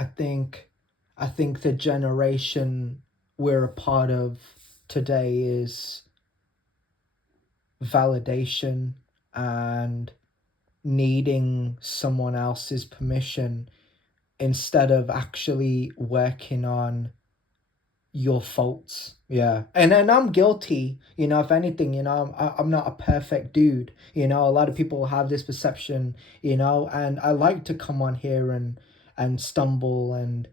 I think I think the generation we're a part of today is validation and needing someone else's permission instead of actually working on your faults. Yeah. And I'm guilty, if anything, I'm not a perfect dude. A lot of people have this perception, and I like to come on here and stumble and,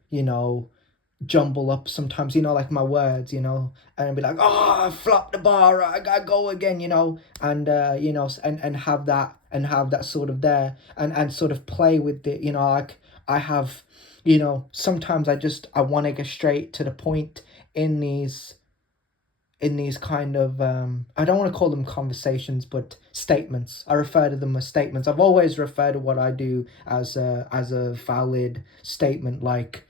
jumble up sometimes, like my words, and be like, oh, I flopped the bar, I gotta go again, and and have that sort of there, and sort of play with it, like I have, sometimes I want to get straight to the point in these kind of I don't want to call them conversations, but statements. I refer to them as statements. I've always referred to what I do as a valid statement, like,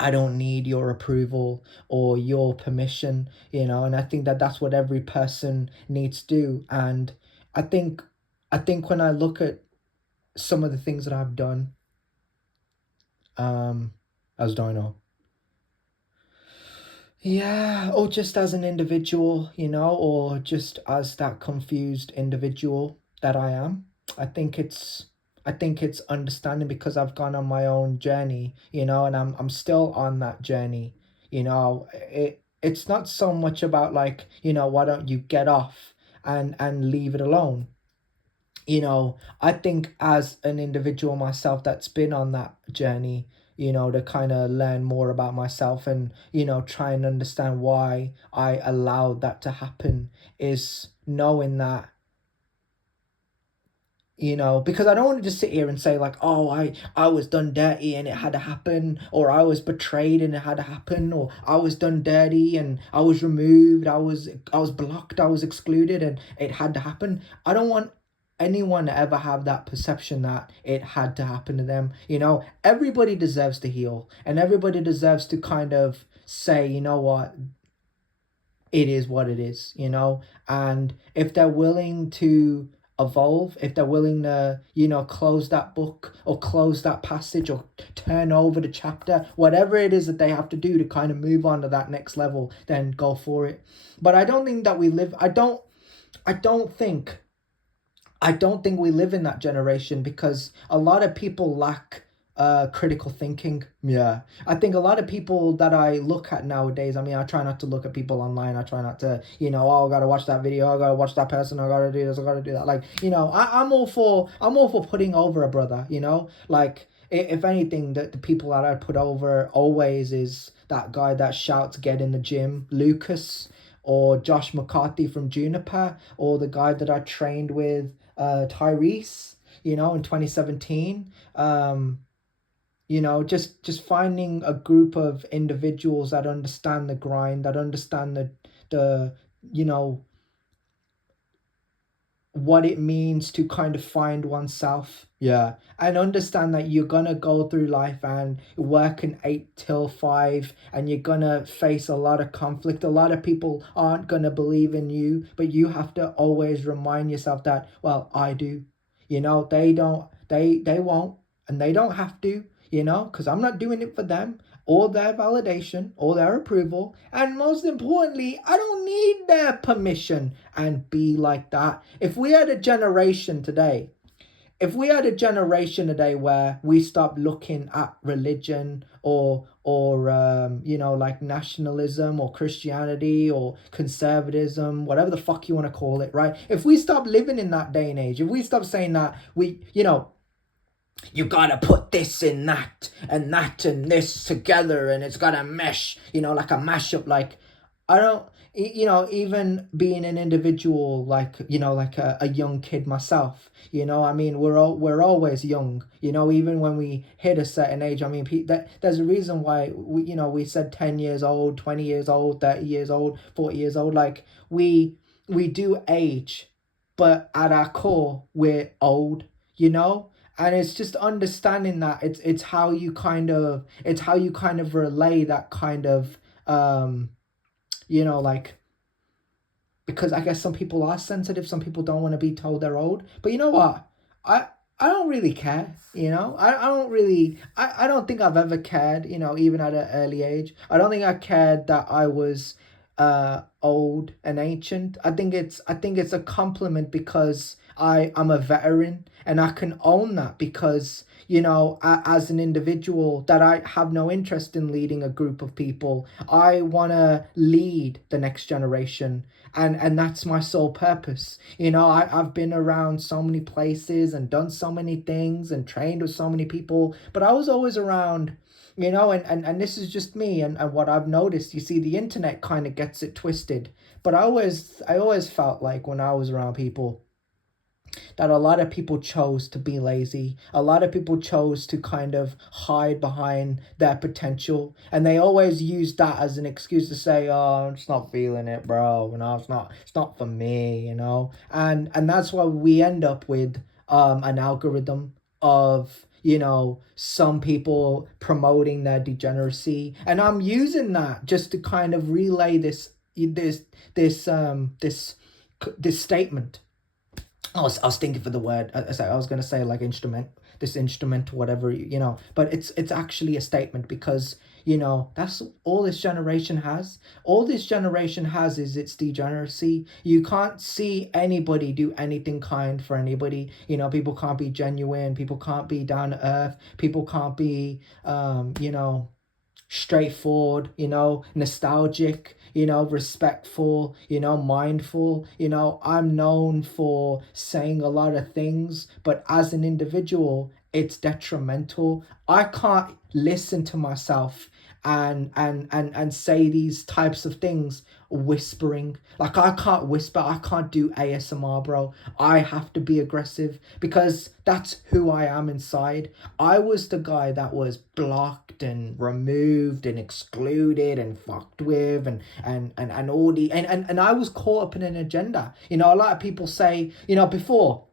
I don't need your approval or your permission, and I think that that's what every person needs to do. And I think I think when I look at some of the things that I've done, um, as Dino, yeah, or just as an individual, or just as that confused individual that I am. I think it's I think it's understanding because I've gone on my own journey, and I'm still on that journey. It's not so much about like, why don't you get off and leave it alone. I think as an individual myself that's been on that journey, to kind of learn more about myself and, try and understand why I allowed that to happen, is knowing that, because I don't want to just sit here and say like, oh, I was done dirty and it had to happen, or I was betrayed and it had to happen, or I was done dirty and I was removed, I was blocked, I was excluded and it had to happen. I don't want anyone to ever have that perception that it had to happen to them. Everybody deserves to heal, and everybody deserves to kind of say, what, it is what it is, and if they're willing to evolve, if they're willing to, close that book or close that passage or turn over the chapter, whatever it is that they have to do to kind of move on to that next level, then go for it. But I don't think that we live, I don't think I don't think we live in that generation because a lot of people lack critical thinking. Yeah. I think a lot of people that I look at nowadays, I mean, I try not to look at people online. I try not to, oh, I gotta watch that video, I gotta watch that person, I gotta do this, I gotta do that. Like, I'm all for putting over a brother, Like, if anything, the people that I put over always is that guy that shouts, get in the gym, Lucas, or Josh McCarthy from Juniper, or the guy that I trained with, Tyrese, in 2017. Just finding a group of individuals that understand the grind, that understand the you know what it means to kind of find oneself. Yeah. And understand that you're gonna go through life and work an 8 till 5, and you're gonna face a lot of conflict. A lot of people aren't gonna believe in you, but you have to always remind yourself that, well, I do. They don't, they won't, and they don't have to, because I'm not doing it for them or their validation or their approval. And most importantly, I don't need their permission and be like that. If we had a generation today where we stop looking at religion or like nationalism or Christianity or conservatism, whatever the fuck you want to call it, right? If we stop living in that day and age, if we stop saying that you gotta put this in that and this together and it's gotta mesh, like a mashup. Like, I don't, even being an individual, like, like a young kid myself, I mean, we're always young, even when we hit a certain age. I mean, there's a reason why we said 10 years old, 20 years old, 30 years old, 40 years old. Like, we do age, but at our core we're old, you know and it's just understanding that it's how you kind of relay that kind of, like, because I guess some people are sensitive, some people don't want to be told they're old. But you know what? I I don't really care, I don't really, I don't think I've ever cared, even at an early age. I don't think I cared that I was old and ancient. I think it's a compliment because I'm a veteran, and I can own that because, as an individual, that I have no interest in leading a group of people. I want to lead the next generation, and that's my sole purpose. I've been around so many places and done so many things and trained with so many people, but I was always around, and this is just me, and what I've noticed. You see, the internet kind of gets it twisted, but I always felt like when I was around people, that a lot of people chose to be lazy. A lot of people chose to kind of hide behind their potential. And they always use that as an excuse to say, oh, I'm just not feeling it, bro. It's not for me. And that's why we end up with an algorithm of, some people promoting their degeneracy. And I'm using that just to kind of relay this this statement. I was thinking for the word. I was gonna say like instrument, this instrument, whatever, But it's actually a statement because, that's all this generation has. All this generation has is its degeneracy. You can't see anybody do anything kind for anybody. People can't be genuine. People can't be down to earth. People can't be, straightforward, nostalgic, respectful, mindful. I'm known for saying a lot of things, but as an individual, it's detrimental. I can't listen to myself and say these types of things whispering. Like, I can't whisper, I can't do ASMR, bro. I have to be aggressive because that's who I am inside. I was the guy that was blocked and removed and excluded and fucked with, and all the and I was caught up in an agenda. A lot of people say, before,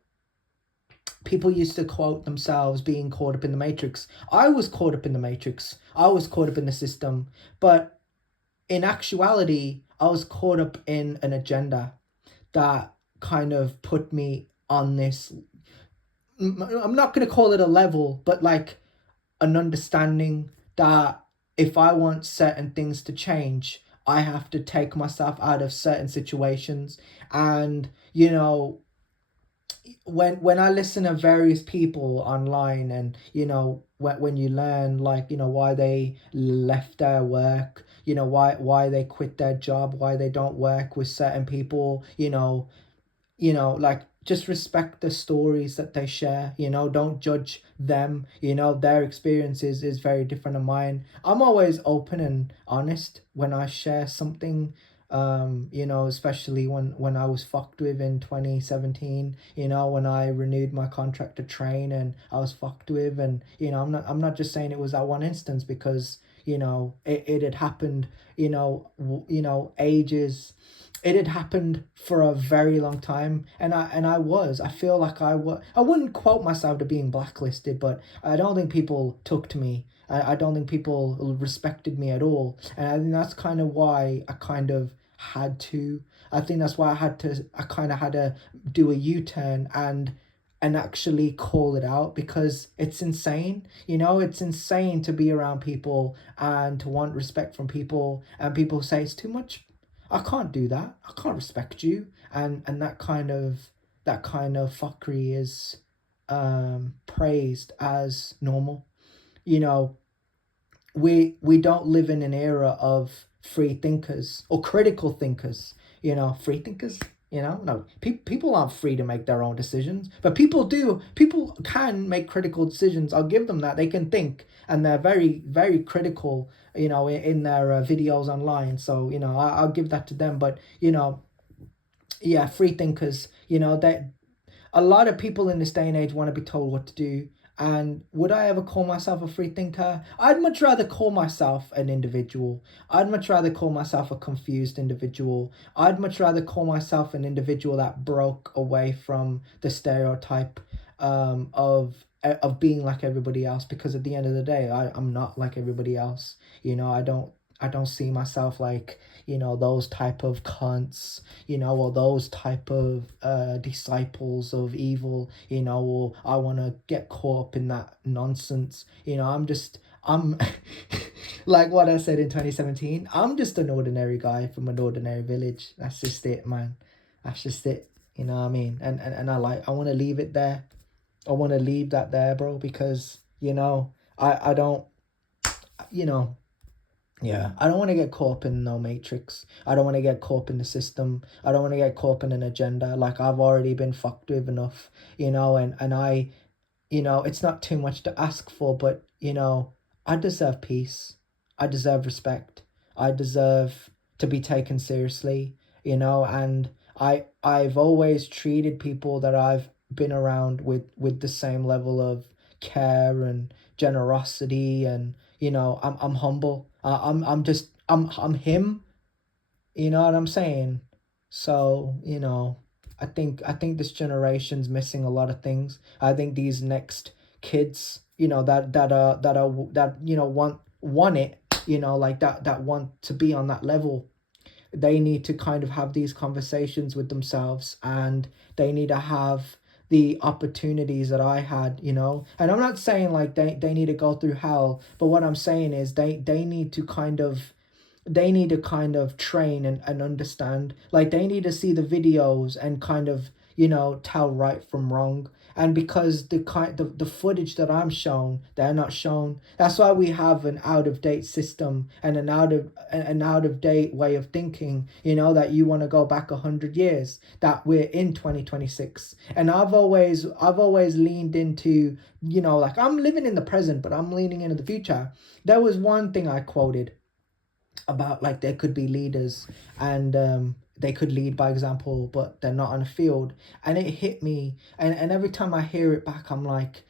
people used to quote themselves being caught up in the matrix. I was caught up in the matrix. I was caught up in the system. But in actuality, I was caught up in an agenda that kind of put me on this. I'm not going to call it a level, but like an understanding that if I want certain things to change, I have to take myself out of certain situations. And, when I listen to various people online, and when you learn, like, why they left their work, why they quit their job, why they don't work with certain people, like, just respect the stories that they share. Don't judge them. Their experiences is very different than mine. I'm always open and honest when I share something. Especially when I was fucked with in 2017, when I renewed my contract to train and I was fucked with. And I'm not just saying it was that one instance, because it had happened, ages. It had happened for a very long time, and I feel like I wouldn't quote myself to being blacklisted, but I don't think people took to me. I don't think people respected me at all, and I think that's kind of why I kind of had to. I think that's why I kind of had to do a U-turn and actually call it out, because it's insane. It's insane to be around people and to want respect from people, and people say it's too much. I can't do that. I can't respect you. And that kind of fuckery is praised as normal. You know, we don't live in an era of free thinkers or critical thinkers. Free thinkers. No, people aren't free to make their own decisions, but people do. People can make critical decisions. I'll give them that. They can think, and they're very, very critical. In their videos online. So I'll give that to them. But yeah, free thinkers. That a lot of people in this day and age want to be told what to do. And would I ever call myself a free thinker? I'd much rather call myself an individual. I'd much rather call myself a confused individual. I'd much rather call myself an individual that broke away from the stereotype of being like everybody else. Because at the end of the day, I'm not like everybody else. I don't. I don't see myself like, those type of cunts, or those type of disciples of evil, or I want to get caught up in that nonsense. I'm like what I said in 2017. I'm just an ordinary guy from an ordinary village. That's just it, man. That's just it. You know what I mean? And I want to leave it there. I want to leave that there, bro, because, I don't, you know, yeah, I don't want to get caught up in no matrix. I don't want to get caught up in the system. I don't want to get caught up in an agenda. Like, I've already been fucked with enough, and I, it's not too much to ask for, but, I deserve peace. I deserve respect. I deserve to be taken seriously, and I've always treated people that I've been around with the same level of care and generosity, and I'm humble. I'm him. You know what I'm saying? So, I think this generation's missing a lot of things. I think these next kids, that want it, like that want to be on that level. They need to kind of have these conversations with themselves, and they need to have the opportunities that I had, and I'm not saying like they need to go through hell, but what I'm saying is they need to kind of train and understand. Like, they need to see the videos and kind of, tell right from wrong. And because the footage that I'm shown, they're not shown. That's why we have an out of date system and an out of date way of thinking, that you want to go back 100 years, that we're in 2026. And I've always leaned into, like, I'm living in the present, but I'm leaning into the future. There was one thing I quoted about, like, there could be leaders, and they could lead by example, but they're not on a field. And it hit me, and every time I hear it back, I'm like,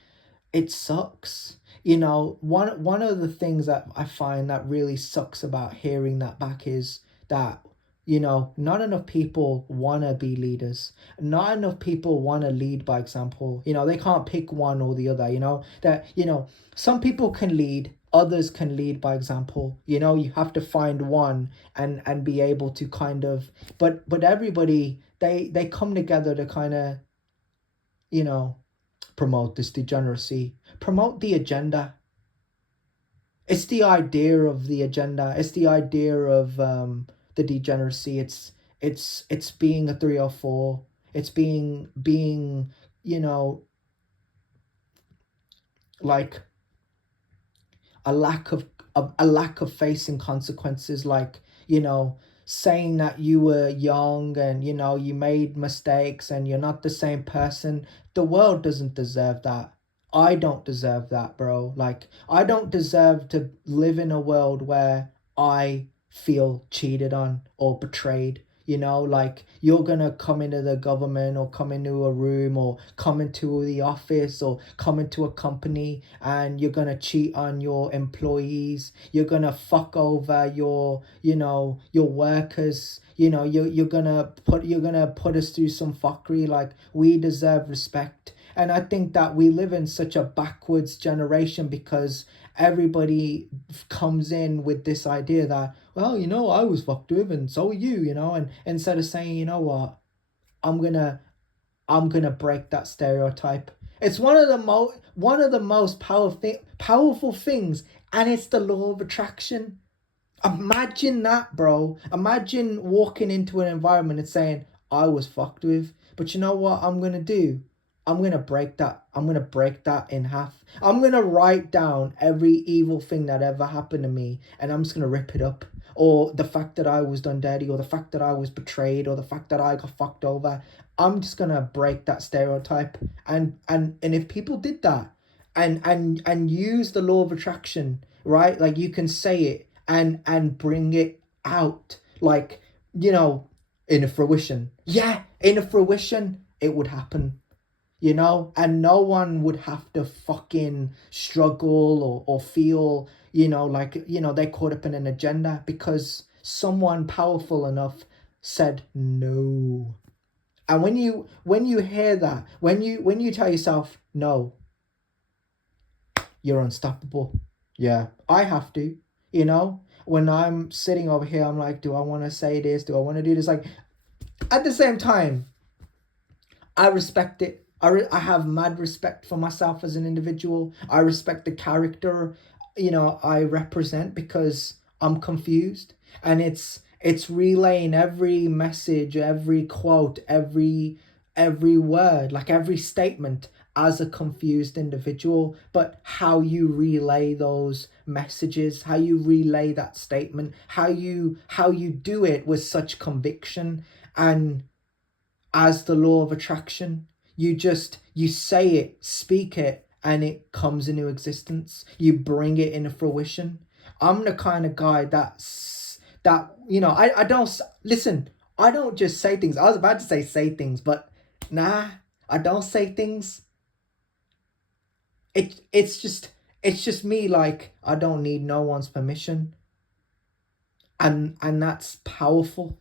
it sucks. One of the things that I find that really sucks about hearing that back is that, not enough people want to be leaders. Not enough people want to lead by example. They can't pick one or the other. Some people can lead, others can lead by example. You have to find one and be able to kind of, but everybody, they come together to kind of, you know promote this degeneracy, promote the agenda. It's the idea of the agenda. It's the idea of the degeneracy. It's being a 304. It's being you know like a lack of facing consequences, like, saying that you were young and you made mistakes and you're not the same person. The world doesn't deserve that. I don't deserve that, bro. Like, I don't deserve to live in a world where I feel cheated on or betrayed. Like, you're gonna come into the government, or come into a room, or come into the office, or come into a company, and you're gonna cheat on your employees. You're gonna fuck over your workers. You're gonna put us through some fuckery. Like, we deserve respect. And I think that we live in such a backwards generation, because everybody comes in with this idea that, well, I was fucked with, and so are you, and instead of saying, I'm gonna I'm gonna break that stereotype. It's one of the most powerful things, and it's the law of attraction. Imagine that, bro. Imagine walking into an environment and saying, I was fucked with. But you know what I'm gonna do? I'm gonna break that. I'm gonna break that in half. I'm gonna write down every evil thing that ever happened to me, and I'm just gonna rip it up. Or the fact that I was done dirty, or the fact that I was betrayed, or the fact that I got fucked over. I'm just gonna break that stereotype. And if people did that, and use the law of attraction, right? Like, you can say it and bring it out, like, in a fruition. Yeah, in a fruition, it would happen. And no one would have to fucking struggle, or feel, like, they caught up in an agenda, because someone powerful enough said no. And when you hear that, when you tell yourself no, you're unstoppable. Yeah, I have to. you know? When I'm sitting over here, I'm like, do I want to say this? Do I want to do this? Like, at the same time, I respect it. I have mad respect for myself as an individual. I respect the character, I represent, because I'm confused, and it's relaying every message, every quote, every word, like every statement, as a confused individual. But how you relay those messages, how you relay that statement, how you do it with such conviction, and as the law of attraction. You say it, speak it, and it comes into existence. You bring it into fruition. I'm the kind of guy I don't listen. I don't just say things. I was about to say things, but nah, I don't say things. It's just me. Like, I don't need no one's permission, and that's powerful.